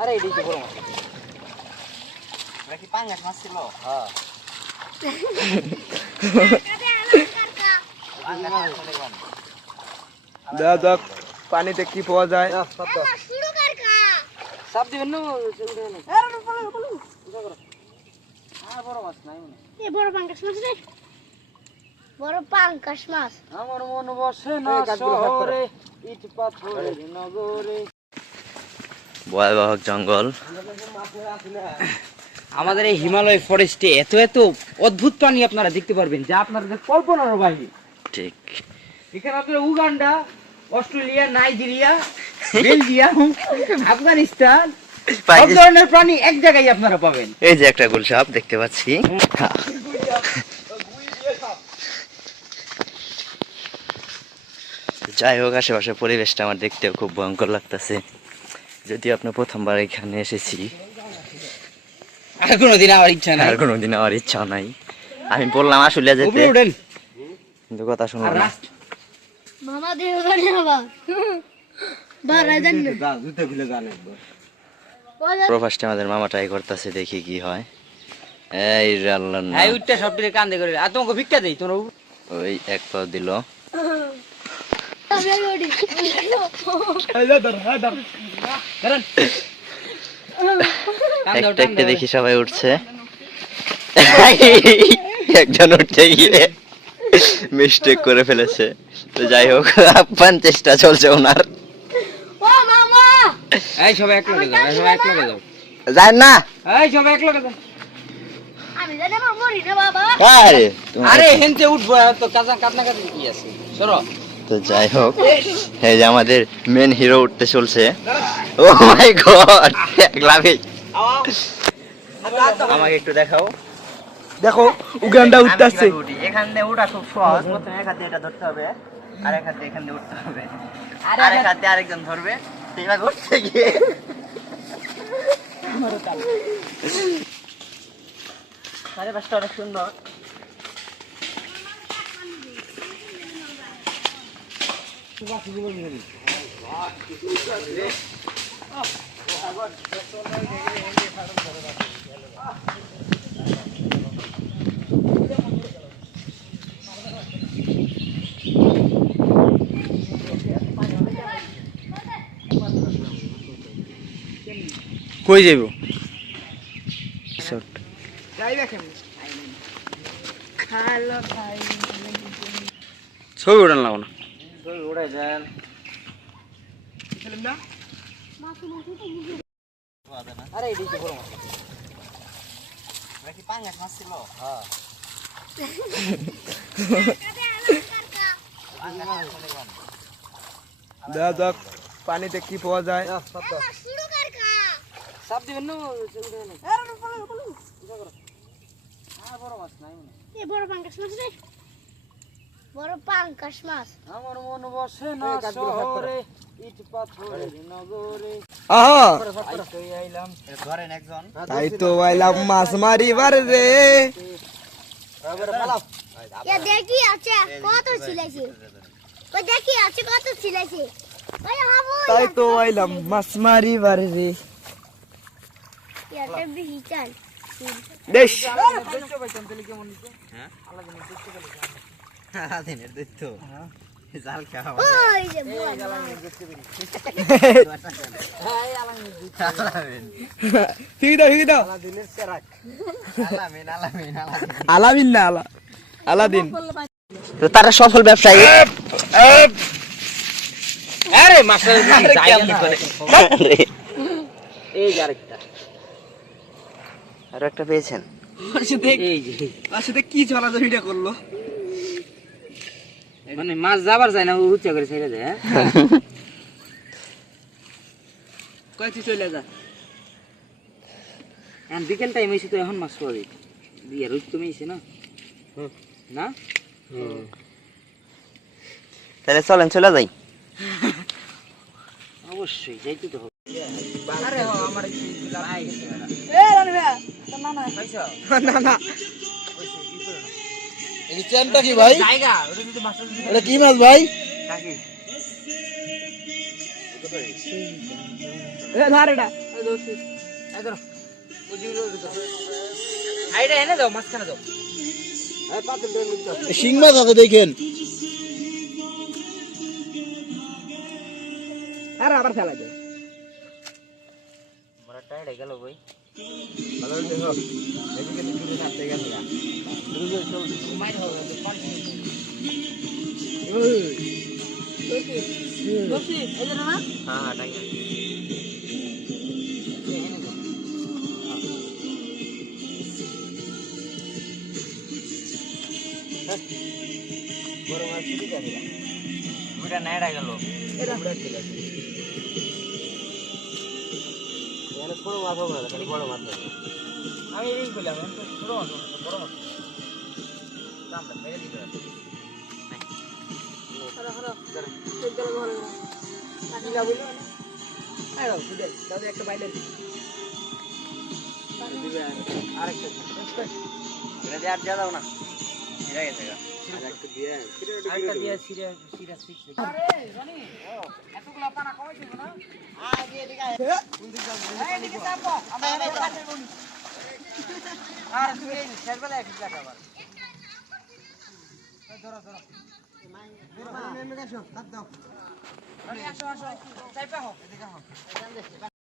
আরে এডি তো বড় মাছ নাকি পাঙ্গাস মাছ ছিল হ্যাঁ দেখ পানিতে কি পাওয়া যায় সব দিবেন না বড় মাছ নাই এ বড় পাঙ্গাস মাছ রে বড় পাঙ্গাস মাছ আমার মন বসে না শহরে ইট পাথরের নগরে ভয়াবহ জঙ্গল। আমাদের এই হিমালয় ফরেস্টে এত এত অদ্ভুত প্রাণী আপনারা দেখতে পারবেন যা আপনাদের কল্পনার বাইরে। ঠিক এখানে আপনারা Uganda, Australia, Nigeria, Belgium, Afghanistan সব ধরনের প্রাণী এক জায়গায় আপনারা পাবেন। এই যে একটা গুলসাপ দেখতে পাচ্ছি। যাই হোক, আশেপাশের পরিবেশটা আমার দেখতেও খুব ভয়ঙ্কর লাগতেছে। যদিও আপনি প্রথমবার এখানে এসেছি, আর কোনোদিন আমার ইচ্ছা নাই, আর কোনোদিন আমার ইচ্ছাও নাই। আমি বললাম আসলে যেতে, কিন্তু কথা শুনলাম না। মামা দেহ গানে আবার বাড়াই দেন না জুতা খুলে গান একবার। প্রবাসটা আমাদের মামা ট্রাই করতেছে, দেখি কি হয়। এই আল্লাহ না, এই উঠটা সব দিকে কান্দে করে আর তোমাকে ভিক্ষা দেই তোর ওই এক পা দিল। আমি ওডি একটা একটা দেখি সবাই উঠছে, একজন উঠতে গিয়ে মিস্টেক করে ফেলেছে। তো যাই হোক, আপ্যান চেষ্টা চলছে ওনার। ও মামা এই সবাই এক লগে যাও, সবাই এক লগে যাও, যায় না। এই সবাই এক লগে যাও। আমি জানি আমার মরি না বাবা আরে তোমার- আরে হেনতে উঠবো তো কাজা কাটনা কাটি কি আছে সরো। তো যাই হোক, এই যে আমাদের মেন হিরো উঠতে চলছে। ও মাই গড, লাভি আমাকে একটু দেখাও। দেখো উগান্ডা উঠতেছে। এখানে উঠা খুব সহজ। প্রথমে এক হাতে এটা ধরতে হবে, আর এক হাতে এখানে উঠতে হবে, আর এক হাতে আরেকজন ধরবে। এবার উঠতে গিয়ে চারিপাশটা অনেক সুন্দর। কই যাইব? ছবি উঠান লাগো না। উড়ে যান আরে এডি তো বড় মাছ নাকি পাঙ্গাস মাছ ছিল হ্যাঁ দেখ পানিতে কি পাওয়া যায়। সব দিবেন না বড় মাছ নাই এ বড় পাঙ্গাস মাছ রে বড় পাঙ্গাস মাছ আমার মন বসে না শহরে ইট পাথরের নগরে। আহা, আইলাম ধরেন একজন তাই তো আইলাম মাছ মারিবার রে। এ দেখি আছে কত ছিলাইছে ওই দেখি আছে কত ছিলাইছে ওই হাবু তাই তো আইলাম মাছ মারিবার রে। এটা বিহি চাল দেশ আলাদিনের দৈত্য জাল খাওয়া। ওই যে বল ঠিক দাও ঠিক দাও। আলামিন না আলাদিন। তো তারা সফল ব্যবসায়ী। আরে মাছের জায়গা কি করে এই যে আরেকটা আর একটা পেয়েছেন? এই যে আসলে কি চলাচলিটা করলো? মানে মাছ যাবার যায় না উচ্চা করে ছেড়ে যায়। কয়েকটি চলে যা। এখন বিকেল টাইম হয়েছে তো এখন মাছ পাবে দিয়ে রোজ তুমি এসে না না তাহলে চলেন চলে যাই। অবশ্যই যাইতে তো হবে। না না এই চ্যানটা কি ভাই? জায়গা এটা কি মাছ ভাই? এ ধর এটা ধরছি এই ধরো হাইটা এনে দাও মাঝখানে দাও শিং মাছ আছে দেখেন আর আবার ফেলা দাও বড় টাইট গেল ভাই মাইর হবে ধরছি এই যে না হ্যাঁ টাইট বড় মাছ শুধু যাবে না ওটা নাইড়া গেল এটা আমরা ছিল এর বড় মাছ হবে না খালি বড় মাছ হবে আমি এই বললাম তো ছোট মাছ বড় মাছ দামটা মেরে দিতে হবে হরা হরা চল চল ঘরে কিলা বলি আরে বুঝে দাও একটা বাইলে দিবে আরেকটা এটা দিয়ে আর যা দাও না ঠিক আছে আরেকটা দিয়ে আরেকটা দিয়ে সিরিয়াস সিরিয়াস ফিক্স আরে জানি এতগুলা পানা কমাই দিব না আয় দিয়ে দিকে এই দিকে চাপো আমরা কাছে বলি আর তুমি এই শেরবেলা এক জায়গা আবার ধরো ধরো আসো আসো চাইপা হোক এদিকে হোক